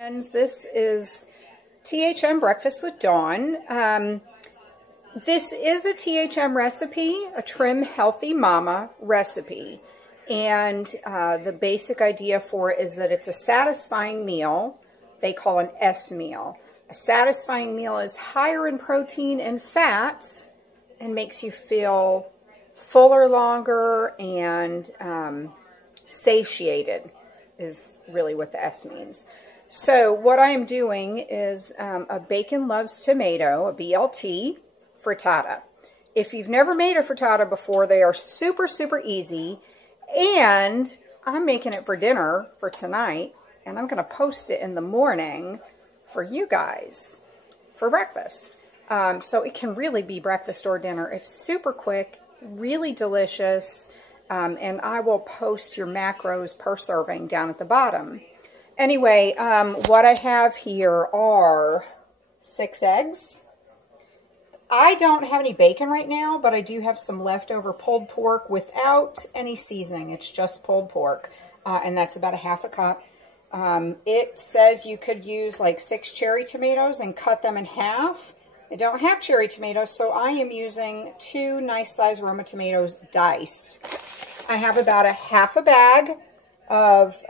And this is THM Breakfast with Dawn. This is a THM recipe, a Trim Healthy Mama recipe. And the basic idea for it is that it's a satisfying meal. They call an S meal. A satisfying meal is higher in protein and fats and makes you feel fuller longer and satiated is really what the S means. So what I am doing is a Bacon Loves Tomato, a BLT frittata. If you've never made a frittata before, they are super, super easy. And I'm making it for dinner for tonight, and I'm going to post it in the morning for you guys for breakfast. So it can really be breakfast or dinner. It's super quick, really delicious, and I will post your macros per serving down at the bottom. Anyway, what I have here are 6 eggs. I don't have any bacon right now, but I do have some leftover pulled pork without any seasoning. It's just pulled pork, and that's about a half a cup. It says you could use like 6 cherry tomatoes and cut them in half. I don't have cherry tomatoes, so I am using 2 nice size Roma tomatoes diced. I have about a half a bag of,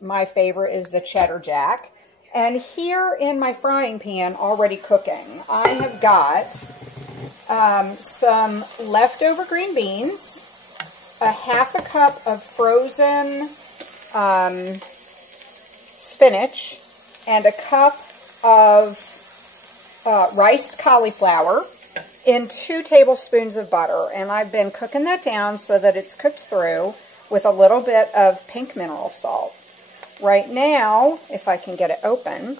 my favorite is the cheddar jack. And here in my frying pan, already cooking, I have got some leftover green beans, a half a cup of frozen spinach, and a cup of riced cauliflower in 2 tablespoons of butter. And I've been cooking that down so that it's cooked through with a little bit of pink mineral salt. Right now, if I can get it open,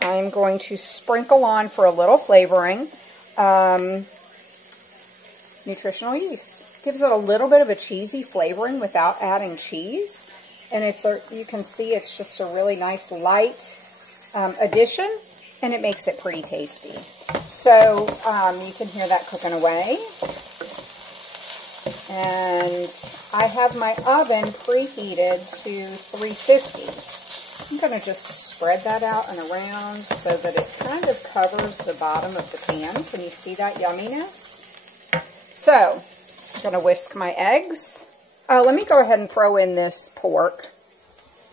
I'm going to sprinkle on for a little flavoring nutritional yeast. Gives it a little bit of a cheesy flavoring without adding cheese. And you can see it's just a really nice light addition, and it makes it pretty tasty. So you can hear that cooking away. And I have my oven preheated to 350. I'm going to just spread that out and around so that it kind of covers the bottom of the pan. Can you see that yumminess? So, I'm going to whisk my eggs. Let me go ahead and throw in this pork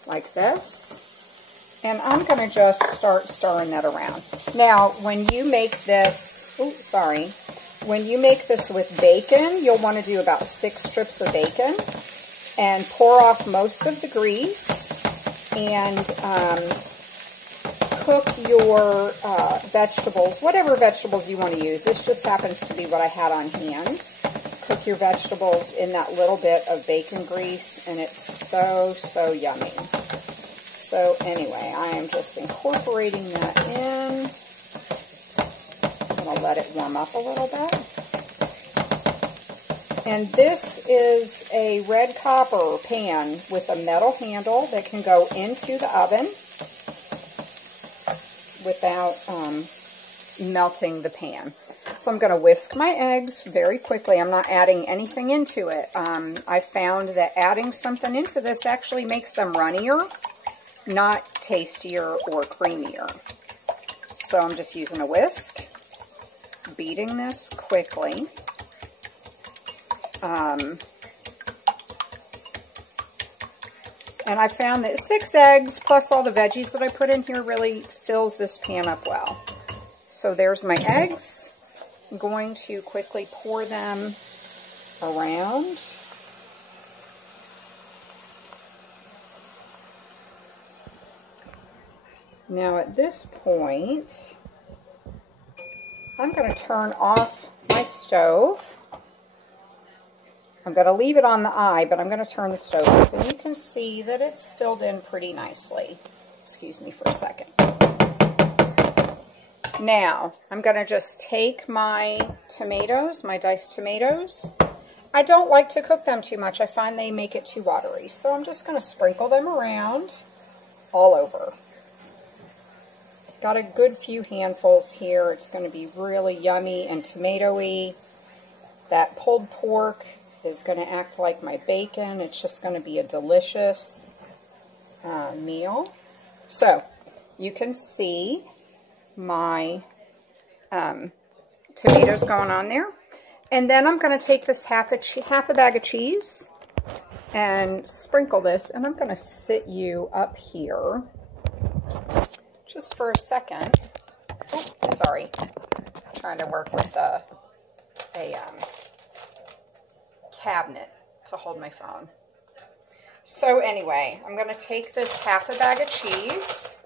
like this. And I'm going to just start stirring that around. Now, when you make this, when you make this with bacon, you'll want to do about 6 strips of bacon and pour off most of the grease and cook your vegetables, whatever vegetables you want to use. This just happens to be what I had on hand. Cook your vegetables in that little bit of bacon grease, and it's so, so yummy. So anyway, I am just incorporating that in. I'll let it warm up a little bit. And this is a red copper pan with a metal handle that can go into the oven without melting the pan. So I'm going to whisk my eggs very quickly. I'm not adding anything into it. I found that adding something into this actually makes them runnier, not tastier or creamier. So I'm just using a whisk, beating this quickly. And I found that 6 eggs plus all the veggies that I put in here really fills this pan up well. So there's my eggs. I'm going to quickly pour them around. Now at this point, I'm going to turn off my stove. I'm going to leave it on the eye, but I'm going to turn the stove off. And you can see that it's filled in pretty nicely. Excuse me for a second. Now, I'm going to just take my tomatoes, my diced tomatoes. I don't like to cook them too much. I find they make it too watery. So I'm just going to sprinkle them around all over. Got a good few handfuls here. It's going to be really yummy and tomatoey. That pulled pork is going to act like my bacon. It's just going to be a delicious meal. So you can see my tomatoes going on there. And then I'm going to take this half a bag of cheese and sprinkle this, and I'm going to sit you up here just for a second. Oh, sorry. I'm trying to work with a cabinet to hold my phone. So anyway, I'm going to take this half a bag of cheese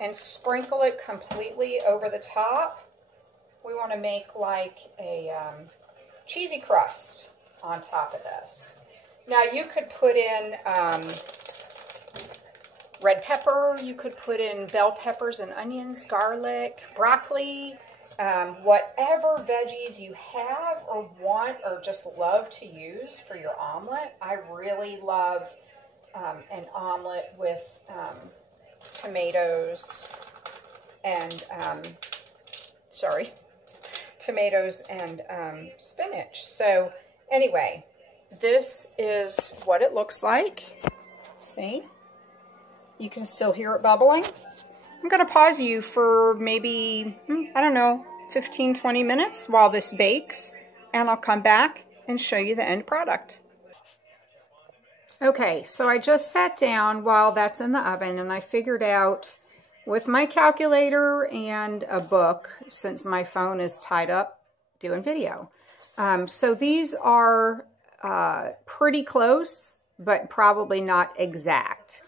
and sprinkle it completely over the top. We want to make like a cheesy crust on top of this. Now you could put in red pepper, you could put in bell peppers and onions, garlic, broccoli, whatever veggies you have or want or just love to use for your omelet. I really love an omelet with tomatoes and spinach. So anyway, this is what it looks like. See? You can still hear it bubbling. I'm going to pause you for maybe, I don't know, 15-20 minutes while this bakes, and I'll come back and show you the end product. Okay, so I just sat down while that's in the oven, and I figured out with my calculator and a book, since my phone is tied up doing video. So these are pretty close, but probably not exact.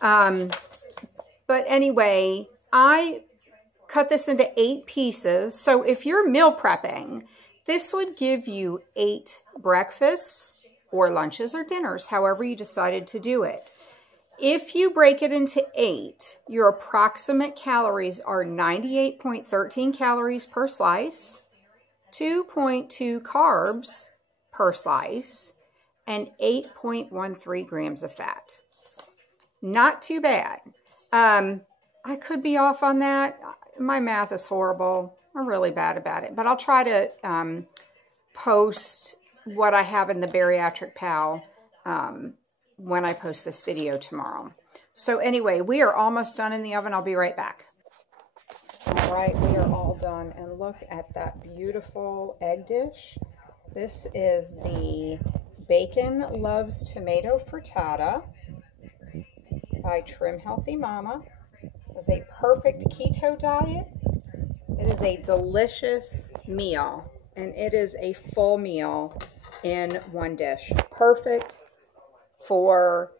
But anyway, I cut this into 8 pieces. So if you're meal prepping, this would give you 8 breakfasts or lunches or dinners, however you decided to do it. If you break it into 8, your approximate calories are 98.13 calories per slice, 2.2 carbs per slice, and 8.13 grams of fat. Not too bad. I could be off on that. My math is horrible. I'm really bad about it. But I'll try to post what I have in the Bariatric Pal when I post this video tomorrow. So anyway, we are almost done in the oven. I'll be right back. All right, we are all done. And look at that beautiful egg dish. This is the Bacon Loves Tomato Frittata by Trim Healthy Mama. It is a perfect keto diet. It is a delicious meal, and it is a full meal in one dish. Perfect for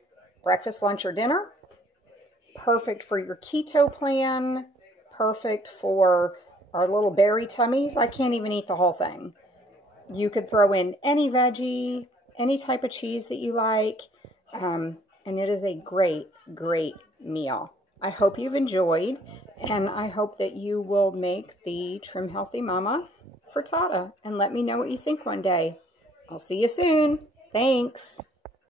breakfast, lunch, or dinner. Perfect for your keto plan. Perfect for our little berry tummies. I can't even eat the whole thing. You could throw in any veggie, any type of cheese that you like, and it is a great, great meal. I hope you've enjoyed, and I hope that you will make the Trim Healthy Mama frittata and let me know what you think one day. I'll see you soon. Thanks.